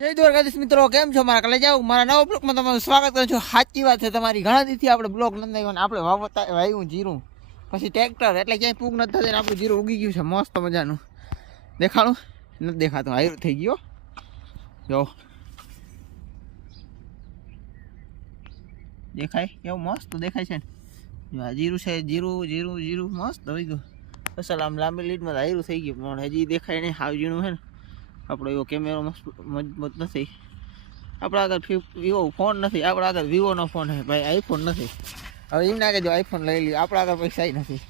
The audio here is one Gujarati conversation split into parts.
જય દ્વારકાધીશ મિત્રો, કેમ છો? મારા કલે જાવ મારા નવા બ્લોગમાં તમારું સ્વાગત કરું છું. સાચી વાત છે, તમારી ઘણા દિવસથી આપણે બ્લોગ નથી આવ્યો આપણે વાવતા વાવ્યું જીરું. પછી ટ્રેક્ટર, એટલે ક્યાંય પૂગ નથી થતી આપણું જીરું ઉગી ગયું છે, મસ્ત મજાનું. દેખાડું નથી દેખાતું હાયરું થઈ ગયો જો. દેખાય? કેવું મસ્ત દેખાય છે ને? આ જીરું છે, જીરું જીરું જીરું, મસ્ત હોય ગયું. અસલ આમ લાંબી લીટમાં હાયરું થઈ ગયું, પણ હજી દેખાય નહીં, હાવ ઝીણું છે ને. આપણો એવો કેમેરો મજબૂત નથી. આપણા આગળ વિવો ફોન નથી, આપણા આગળ વિવોનો ફોન છે. ભાઈ આઈફોન નથી. હવે એમ ના કહેજો આઈફોન લઈ લ્યો, આપણા આગળ પૈસા નથી.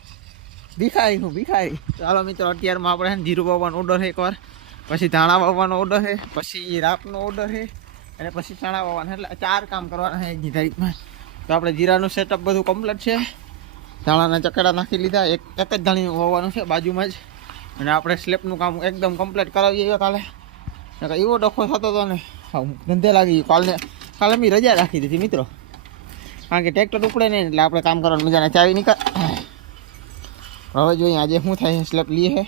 ભિખારી હું, ભિખારી. ચાલો મિત્રો, અત્યારમાં આપણે જીરું બાબાનો ઓર્ડર છે એકવાર. પછી ધાણા વાવવાનો ઓર્ડર છે, પછી રાપનો ઓર્ડર છે, અને પછી ચણા વાવવાના એટલે ચાર કામ કરવાના છે એકની તારીખમાં તો આપણે જીરાનું સેટઅપ બધું કમ્પ્લીટ છે. ધાણાના ચકડા નાખી લીધા. એક એક જ ધાણી વાવવાનું છે બાજુમાં જ. અને આપણે સ્લેબનું કામ એકદમ કમ્પ્લીટ કરાવીએ કાલે. નકર એવો ડખો થતો હતો ને ધંધે લાગી ગયું. કાલે કાલે મેં રજા રાખી દીધી મિત્રો. કારણ કે ટ્રેક્ટર ઉપડે નહીં એટલે આપણે કામ કરવાની મજાને ચાવી નીકળ. હવે જોઈએ આજે શું થાય સ્લેપ લઈએ છે.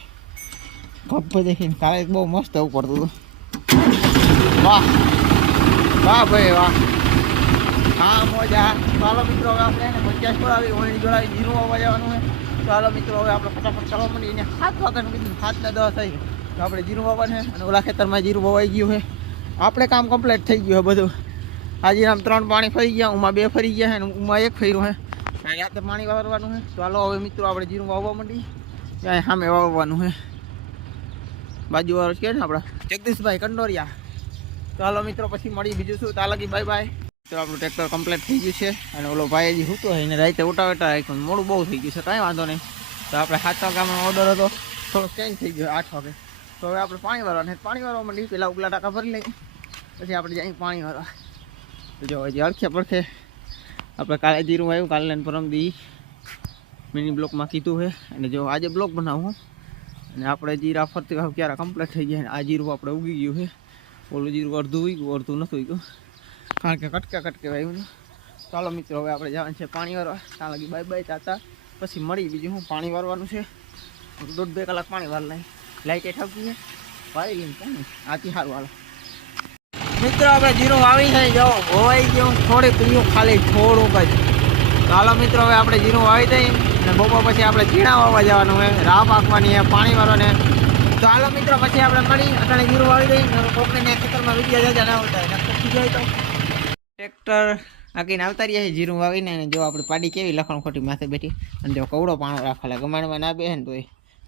ગપ્પ દેખીને કાલે બહુ મસ્ત ઉપડતું હતું. વાહ વાહ ભાઈ, વાહ. હા, મોજા. ચાલો મિત્રો આપણે પચાસ પર આવી. ઓળણી જોડાવી જીરું આવવા જવાનું છે. ચાલો મિત્રો, હવે આપણે ફટાફટ કરવા માંડી એને સાત વાગ્યાનું કીધું સાતના દસ તો આપણે જીરું વાવવાનું છે અને ઓલા ખેતરમાં જીરું વવાઈ ગયું છે. આપણે કામ કમ્પ્લીટ થઈ ગયું છે બધું. આજે આમ ત્રણ પાણી ફરી ગયા, ઉમાં બે ફરી ગયા છે અને ઉમાં એક ફર્યું છે. અને રાતે પાણી વાવવાનું છે. ચાલો હવે મિત્રો, આપણે જીરું વાવવા માંડી ત્યાં સામે વાવવાનું છે. બાજુવાળો છે ને આપણા. જગદીશભાઈ કંડોરિયા. ચાલો મિત્રો, પછી મળી બીજું શું? તાલકી બાય બાય તો આપણું ટ્રેક્ટર કમ્પ્લીટ થઈ ગયું છે. અને ઓલો ભાઈ હજી સૂતો હોય એને રાતે ઉટાવેટા રાખ્યું મોડું બહુ થઈ ગયું છે, કાંઈ વાંધો નહીં. તો આપણે સાત વાગ્યામાં ઓર્ડર હતો. થોડો ચેન્જ થઈ ગયો આઠ વાગે. તો હવે આપણે પાણી વાળવાનું પાણી વાળવામાં માંડી પહેલાં ઉગલા ટાંકા ભરી લઈએ. પછી આપણે જઈએ પાણી વાળવા. જો હજી અડખે પડખે આપણે કાલે જીરું આવ્યું, કાલે પરમ દી મિની બ્લોકમાં કીધું છે. અને જો આજે બ્લોક બનાવું અને આપણે જીરા ફરતી ક્યારે કમ્પ્લીટ થઈ ગયા આ જીરું આપણે ઉગી ગયું છે. ઓલું જીરું અડધું ઉગ્યું, અડધું નથી ઉગ્યું. કારણ કે કટકે કટકે વાયું ચાલો મિત્રો, હવે આપણે જવાનું છે પાણી વારવા. ત્યાં લગી બાય બાય ચાતા પછી મળી બીજું હું પાણી વારવાનું છે. દોઢ બે કલાક પાણી વાર લઈ. લાઈટ ઠપકી છે વારી લઈને પાણી આથી સારું હાલો. મિત્રો, આપણે જીરું વાવી છે. જાઓ હોવાઈ ગયું. થોડી પીયું ખાલી થોડુંક જ. ચાલો મિત્રો, હવે આપણે જીરું વાવી દઈએ. અને બપોર પછી આપણે ઝીણા વાવવા જવાનું હોય રાહ પાકવાની છે, પાણી વારવાને તો હાલો મિત્રો, પછી આપણે મળી. અત્યારે જીરું વાવી દઈએ. કોકને ખેતરમાં વીડિયો જાય ના આવતા હોય નક્કી જાય તો. ટ્રેક્ટર આકીને આવતા રહ્યા છે, જીરું વાવીને અને જો આપણે પાડી કેવી લખણ ખોટી માથે બેઠી. અને જો કવડો પાણો રાખેલા ગમાડમાં ના બેહે ને તો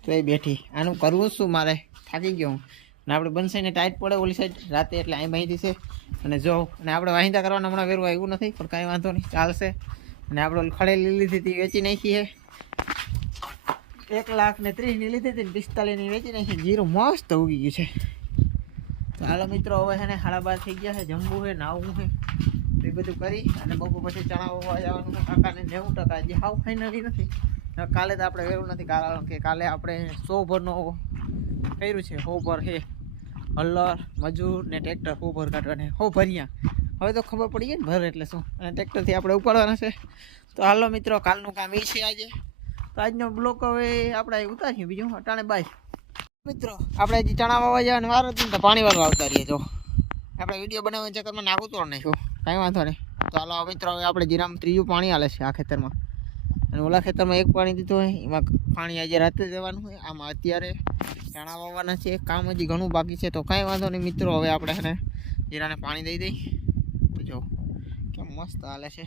તો એ બેઠી. આનું કરવું શું મારે? થાકી ગયો હું. અને આપણે બંસાઈને ટાઈટ પડે ઓલી સાઈડ રાતે એટલે અહીં બાંધી છે. અને જો, અને આપણે વાહિંદા કરવાના હમણાં વેરવા એવું નથી, પણ કાંઈ વાંધો નહીં, ચાલશે. અને આપણે ખડેલી લીધી હતી, વેચી નાખી છે. એક લાખ ને ત્રીસની લીધી હતી ને પિસ્તાલીસની વેચી નાખી. જીરું મસ્ત ઉગી ગયું છે. ચાલો મિત્રો, હવે છે ને સાડા બાર થઈ ગયા છે, જમવું છે નાવું છે. એ બધું કરી અને બપોર પછી ચણા વવા જવાનું. કાકાને નેવું ટકા જે હાવ ફાઇનલી નથી. કાલે તો આપણે વેરું નથી કારણ કે કાલે આપણે સો ભરનો કર્યું છે હો. ભર છે હલ્લર, મજૂર ને ટ્રેક્ટર હો ભર કાઢવાને. હો ભર્યા હવે તો ખબર પડી ગઈ ને ભર એટલે શું. અને ટ્રેક્ટરથી આપણે ઉપાડવાના છે. તો હાલો મિત્રો, કાલનું કામ એ છે આજે. તો આજનો બ્લોક હવે આપણે ઉતારીએ બીજું. અટાણે બાય મિત્રો, આપણે હજી ચણા વાવવા જવાનું વાર હતી તો પાણી વાળવા આવતા રહીએ જો. આપણે વીડિયો બનાવવા ચક્કરમાં નાખું તો નાખ્યું કાંઈ વાંધો નહીં. તો હવે મિત્રો, હવે આપણે જીરામાં ત્રીજું પાણી આવે છે આ ખેતરમાં. અને ઓલા ખેતરમાં એક પાણી દીધું હોય, એમાં પાણી આજે રાતે દેવાનું હોય. આમાં અત્યારે ચણા વાવવાના છે, કામ હજી ઘણું બાકી છે. તો કાંઈ વાંધો નહીં મિત્રો, હવે આપણે એને જીરાને પાણી દઈ દઈ. જો, કેમ મસ્ત હાલે છે.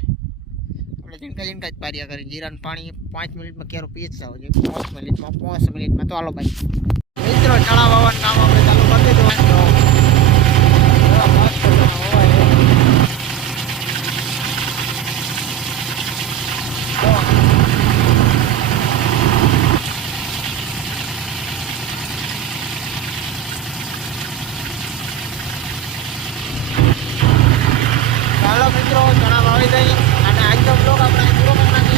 આપણે ઝીણકા ઝીણકા જ પાર્યા કરી. જીરાને પાણી પાંચ મિનિટમાં ક્યારે પીએચ જાવ છે પાંચ મિનિટમાં પાંચ મિનિટમાં. તો હાલો ભાઈ. મિત્રો ચણા વાવવાનું કામ આપણે ચાલુ કરી દીધું જો. એવા મસ્ત ચણા વવાય છે. જો. ચાલો મિત્રો દઈ અને આજનો બ્લોગ આપણે કરી